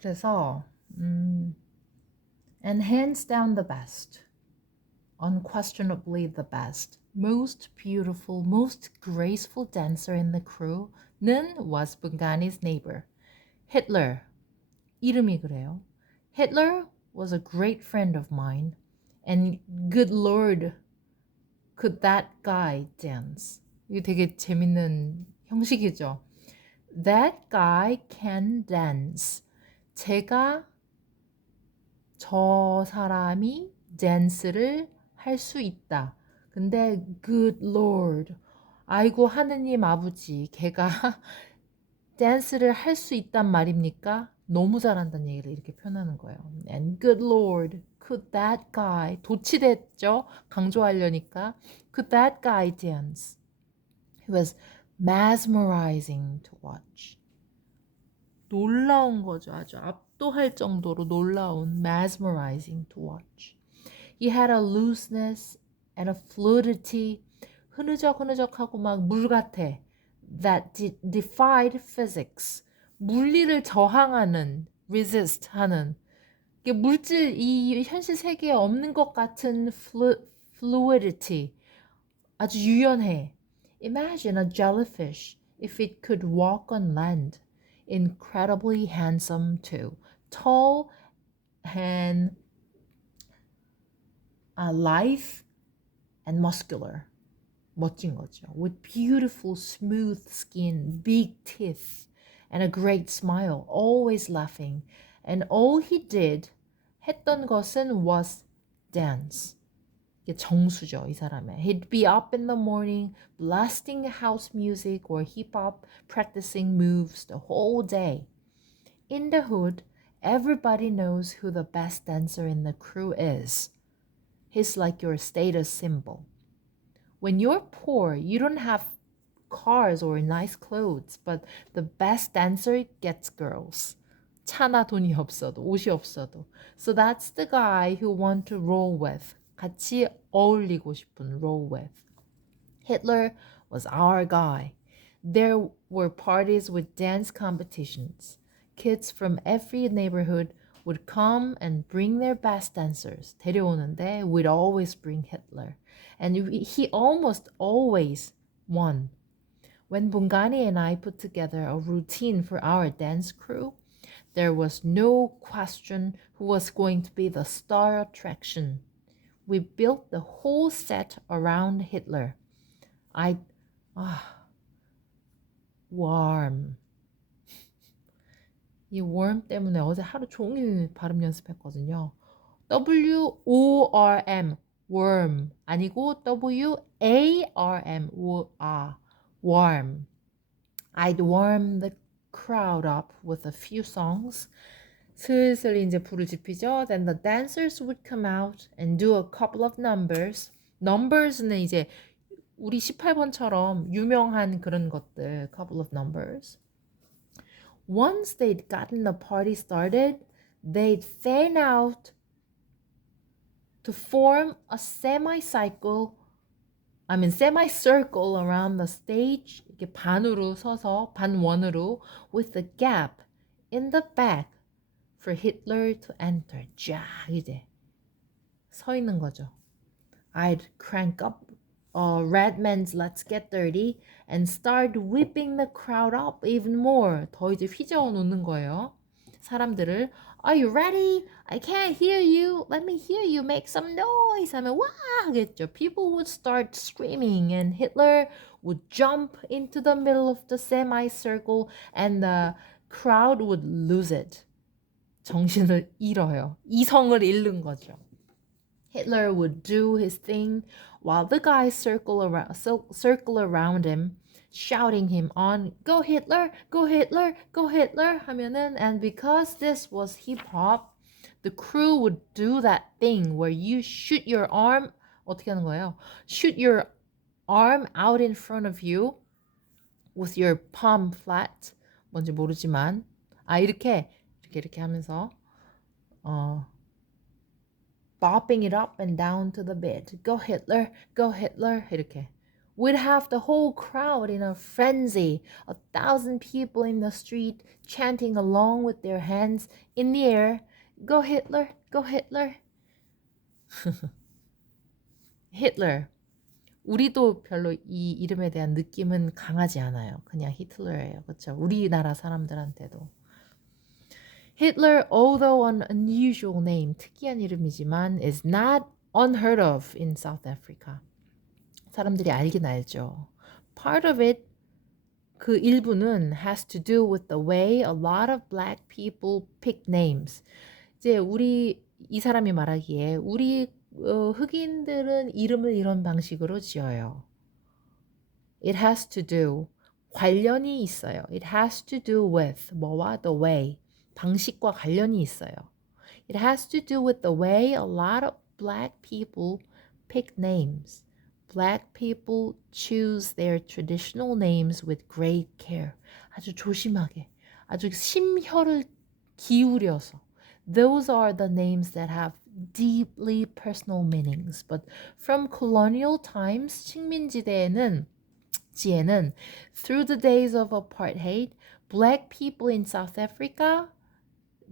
그래서 and hands down the best, unquestionably the best, most beautiful, most graceful dancer in the crew는 was Bungani's neighbor, Hitler. 이름이 그래요. Hitler was a great friend of mine, and good lord, could that guy dance? 이게 되게 재밌는 형식이죠. That guy can dance. 제가 저 사람이 댄스를 할 수 있다. 근데 good lord, 아이고 하느님 아버지, 걔가 댄스를 할 수 있단 말입니까? 너무 잘한다는 얘기를 이렇게 표현하는 거예요. And good lord, could that guy, 도치됐죠? 강조하려니까. Could that guy dance? He was mesmerizing to watch. 놀라운 거죠. 아주 압도할 정도로 놀라운 mesmerizing to watch. He had a looseness and a fluidity, 흐느적흐느적하고 막 물 같아. That defied physics. 물리를 저항하는, resist 하는. 이게 물질, 이 현실 세계에 없는 것 같은 fluidity. 아주 유연해. Imagine a jellyfish if it could walk on land. Incredibly handsome too. Tall and lithe and muscular. 멋진 거죠. With beautiful smooth skin, big teeth, and a great smile, always laughing. And all he did, 했던 것은 was dance. 이게 정수죠, 이 사람의. He'd be up in the morning, blasting house music or hip hop, practicing moves the whole day. In the hood, everybody knows who the best dancer in the crew is. He's like your status symbol. When you're poor, you don't have cars or nice clothes, but the best dancer gets girls. 차나 돈이 없어도, 옷이 없어도. So that's the guy who want to roll with. 같이 어울리고 싶은 roll with. Hitler was our guy. There were parties with dance competitions. Kids from every neighborhood would come and bring their best dancers. 데려오는데 we'd always bring Hitler. And he almost always won. When Bungani and I put together a routine for our dance crew, there was no question who was going to be the star attraction. We built the whole set around Hitler. warm. 이 warm 때문에 어제 하루 종일 발음 연습했거든요. W-O-R-M, worm. 아니고 W-A-R-M, warm. I'd warm the crowd up with a few songs. 슬슬 이제 불을 지피죠. Then the dancers would come out and do a couple of numbers. numbers는 이제 우리 18번처럼 유명한 그런 것들, couple of numbers. Once they'd gotten the party started, they'd fan out to form a semicircle around the stage. 이렇게 반으로 서서, 반원으로, with a gap in the back for Hitler to enter. 쫙 이제 서 있는 거죠. I'd crank up Redman's Let's Get Dirty and start whipping the crowd up even more. 더 이제 휘저어 놓는 거예요. 사람들을 Are you ready? I can't hear you. Let me hear you make some noise. 하면 와 하겠죠. People would start screaming and Hitler would jump into the middle of the semicircle and the crowd would lose it. 정신을 잃어요. 이성을 잃는 거죠. Hitler would do his thing while the guys circle around him, shouting him on, "Go Hitler! Go Hitler! Go Hitler!" 하면은, and because this was hip hop, the crew would do that thing where you shoot your arm. 어떻게 하는 거예요? Shoot your arm out in front of you with your palm flat. 뭔지 모르지만 이렇게 하면서 bopping it up and down to the beat. Go Hitler, go Hitler 이렇게 We'd have the whole crowd in a frenzy, 1,000 people in the street chanting along with their hands in the air. Go Hitler, go Hitler. Hitler. 우리도 별로 이 이름에 대한 느낌은 강하지 않아요. 그냥 히틀러예요. 그렇죠? 우리나라 사람들한테도. Hitler, although an unusual name, 특이한 이름이지만 is not unheard of in South Africa. 사람들이 알긴 알죠. Part of it, 그 일부는 has to do with the way a lot of black people pick names. 이제 우리 이 사람이 말하기에 우리 흑인들은 이름을 이런 방식으로 지어요. It has to do, 관련이 있어요. It has to do with 뭐와 the way, 방식과 관련이 있어요. It has to do with the way a lot of black people pick names. Black people choose their traditional names with great care. 아주 조심하게, 아주 심혈을 기울여서. Those are the names that have deeply personal meanings. But from colonial times, 식민지대에는 지에는 through the days of apartheid, black people in South Africa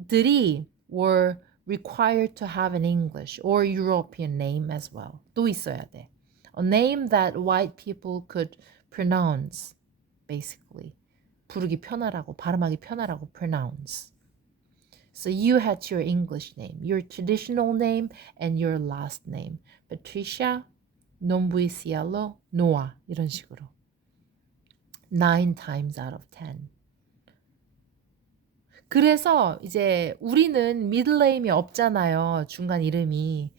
들이 were required to have an English or European name as well. 또 있어야 돼. A name that white people could pronounce, basically. 부르기 편하라고, 발음하기 편하라고, pronounce. So you had your English name, your traditional name, and your last name. Patricia, Nombuisiello, Noah. 이런 식으로. 9 times out of 10. 그래서 이제 우리는 middle name이 없잖아요. 중간 이름이.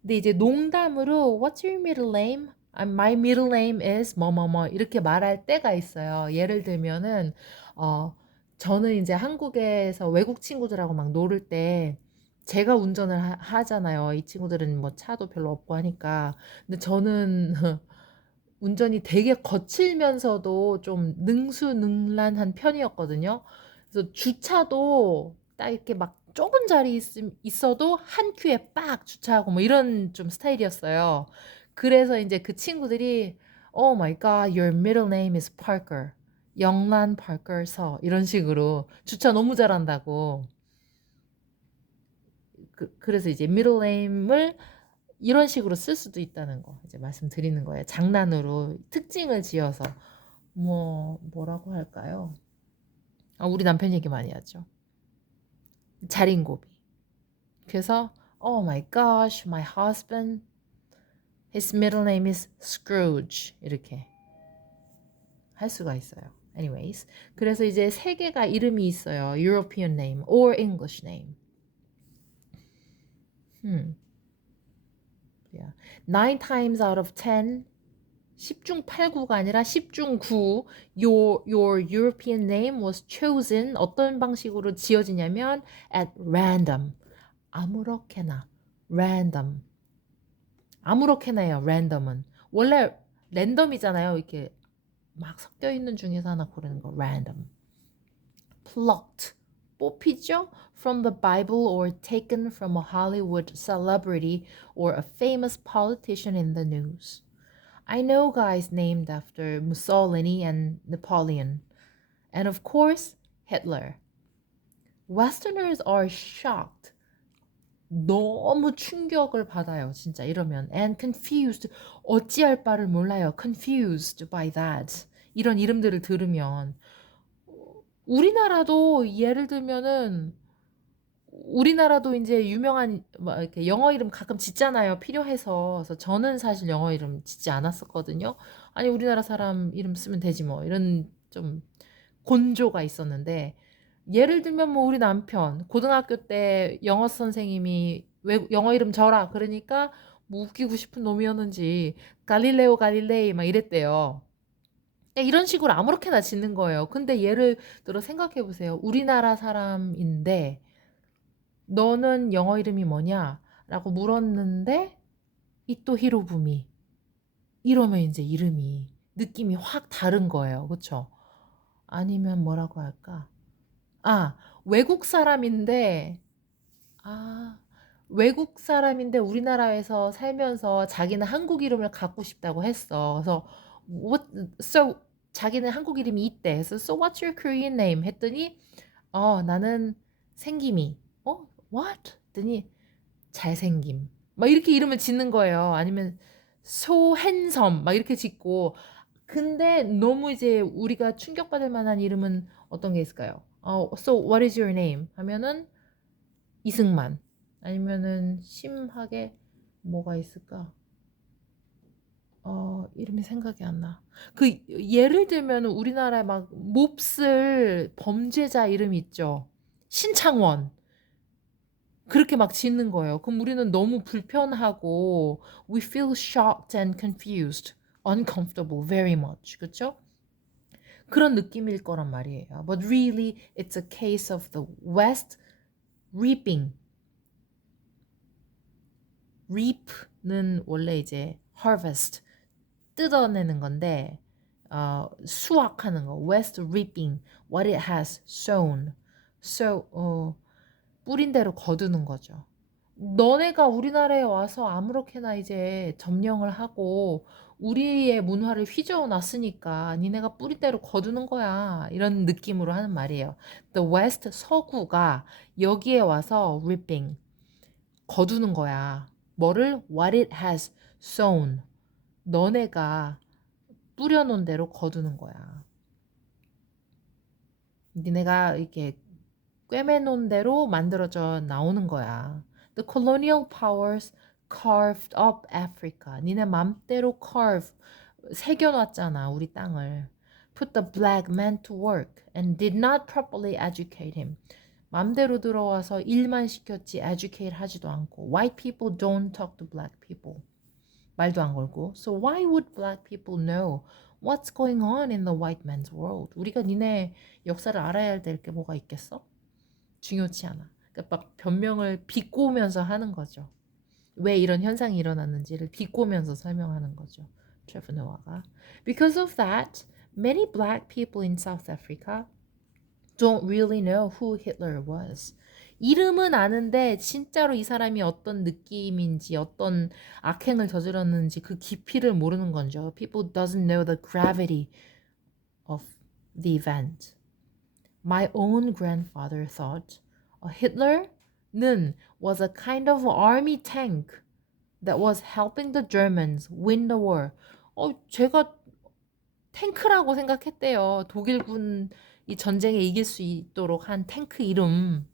근데 이제 농담으로 What's your middle name? My middle name is 뭐뭐뭐 이렇게 말할 때가 있어요. 예를 들면은 저는 이제 한국에서 외국 친구들하고 막 놀을 때 제가 운전을 하잖아요. 이 친구들은 뭐 차도 별로 없고 하니까. 근데 저는 운전이 되게 거칠면서도 좀 능수능란한 편이었거든요. 그래서 주차도 딱 이렇게 막 좁은 자리 있어도 한 큐에 빡 주차하고 뭐 이런 좀 스타일이었어요. 그래서 이제 그 친구들이 Oh my God, your middle name is Parker. 영란 파커 서 이런 식으로 주차 너무 잘한다고. 그래서 이제 middle name을 이런 식으로 쓸 수도 있다는 거 이제 말씀드리는 거예요. 장난으로 특징을 지어서 뭐라고 할까요? 우리 남편 얘기 많이 하죠. 자린고비. 그래서 Oh my gosh, my husband, his middle name is Scrooge 이렇게 할 수가 있어요. Anyways, 그래서 이제 세 개가 이름이 있어요. European name or English name. Yeah. 9 times out of 10, 10중 8구가 아니라 10중 9, your European name was chosen. 어떤 방식으로 지어지냐면 at random. 아무렇게나. random. 아무렇게나예요. random은. 원래 랜덤이잖아요. 이렇게 막 섞여 있는 중에서 하나 고르는 거. random. plucked. 뽑히죠? From the Bible or taken from a Hollywood celebrity or a famous politician in the news. I know guys named after Mussolini and Napoleon. And of course, Hitler. Westerners are shocked. 너무 충격을 받아요. 진짜 이러면. And confused. 어찌할 바를 몰라요. Confused by that. 이런 이름들을 들으면. 우리나라도 예를 들면은 우리나라도 이제 유명한 막 이렇게 영어 이름 가끔 짓잖아요. 필요해서. 그래서 저는 사실 영어 이름 짓지 않았었거든요. 아니 우리나라 사람 이름 쓰면 되지 뭐 이런 좀 곤조가 있었는데 예를 들면 뭐 우리 남편 고등학교 때 영어 선생님이 왜 영어 이름 져라 그러니까 뭐 웃기고 싶은 놈이었는지 갈릴레오 갈릴레이 막 이랬대요. 이런 식으로 아무렇게나 짓는 거예요. 근데 예를 들어 생각해 보세요. 우리나라 사람인데 너는 영어 이름이 뭐냐? 라고 물었는데 이또 히로부미 이러면 이제 이름이 느낌이 확 다른 거예요. 그쵸? 아니면 뭐라고 할까? 외국 사람인데 외국 사람인데 우리나라에서 살면서 자기는 한국 이름을 갖고 싶다고 했어. 그래서 what so 자기는 한국 이름이 있대. 그래서 so what's your Korean name? 했더니 나는 생김이. what? 했더니 잘생김. 막 이렇게 이름을 짓는 거예요. 아니면 so handsome 막 이렇게 짓고. 근데 너무 이제 우리가 충격받을 만한 이름은 어떤 게 있을까요? so what is your name? 하면은 이승만. 아니면은 심하게 뭐가 있을까? 이름이 생각이 안 나. 예를 들면 우리나라에 막 몹쓸 범죄자 이름 있죠. 신창원. 그렇게 막 짓는 거예요. 그럼 우리는 너무 불편하고 we feel shocked and confused, uncomfortable very much. 그렇죠? 그런 느낌일 거란 말이에요. But really it's a case of the West reaping. reap는 원래 이제 harvest 뜯어내는 건데 수확하는 거. West reaping what it has sown. So 뿌린 대로 거두는 거죠. 너네가 우리나라에 와서 아무렇게나 이제 점령을 하고 우리의 문화를 휘저어 놨으니까 니네가 뿌린 대로 거두는 거야. 이런 느낌으로 하는 말이에요. The West 서구가 여기에 와서 reaping 거두는 거야. 뭐를? What it has sown. 너네가 뿌려놓은 대로 거두는 거야. 니네가 이렇게 꿰매놓은 대로 만들어져 나오는 거야. The colonial powers carved up Africa. 니네 맘대로 carve, 새겨놨잖아, 우리 땅을. Put the black man to work and did not properly educate him. 맘대로 들어와서 일만 시켰지 educate 하지도 않고. White people don't talk to black people. 말도 안 걸고. So why would black people know what's going on in the white man's world? 우리가 니네 역사를 알아야 될 게 뭐가 있겠어? 중요치 않아. 그러니까 막 변명을 비꼬면서 하는 거죠. 왜 이런 현상이 일어났는지를 비꼬면서 설명하는 거죠. 트레버 노아가. Because of that, many black people in South Africa don't really know who Hitler was. 이름은 아는데 진짜로 이 사람이 어떤 느낌인지 어떤 악행을 저질렀는지 그 깊이를 모르는 거죠. People doesn't know the gravity of the event. My own grandfather thought Hitler는 was a kind of army tank that was helping the Germans win the war. 제가 탱크라고 생각했대요. 독일군 이 전쟁에 이길 수 있도록 한 탱크 이름.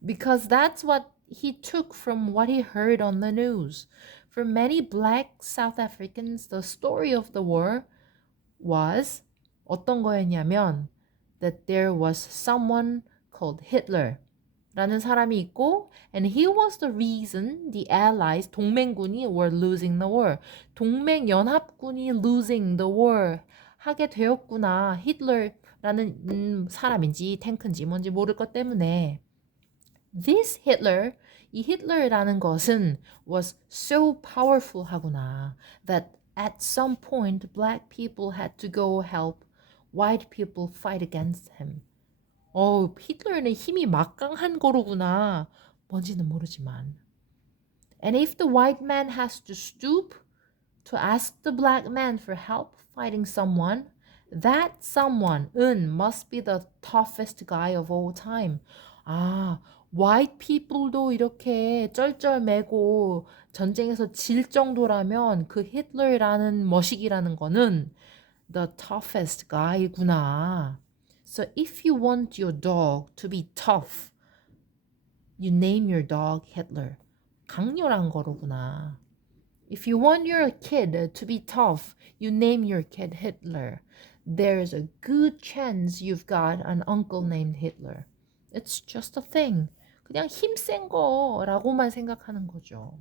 Because that's what he took from what he heard on the news. For many black South Africans, the story of the war was 어떤 거였냐면 that there was someone called Hitler 라는 사람이 있고 and he was the reason the allies 동맹군이 were losing the war. 동맹 연합군이 losing the war 하게 되었구나. 히틀러라는 사람인지 탱크인지 뭔지 모를 것 때문에 this Hitler 이 히틀러라는 것은 was so powerful 하구나 that at some point black people had to go help white people fight against him. 히틀러는 힘이 막강한 거로구나. 뭔지는 모르지만. And if the white man has to stoop to ask the black man for help fighting someone, that someone은 must be the toughest guy of all time. white people도 이렇게 쩔쩔매고 전쟁에서 질 정도라면 그 히틀러라는 머시기라는 거는 the toughest guy구나. So if you want your dog to be tough, you name your dog Hitler. 강렬한 거로구나. If you want your kid to be tough, you name your kid Hitler. There's a good chance you've got an uncle named Hitler. It's just a thing. 그냥 힘센 거라고만 생각하는 거죠.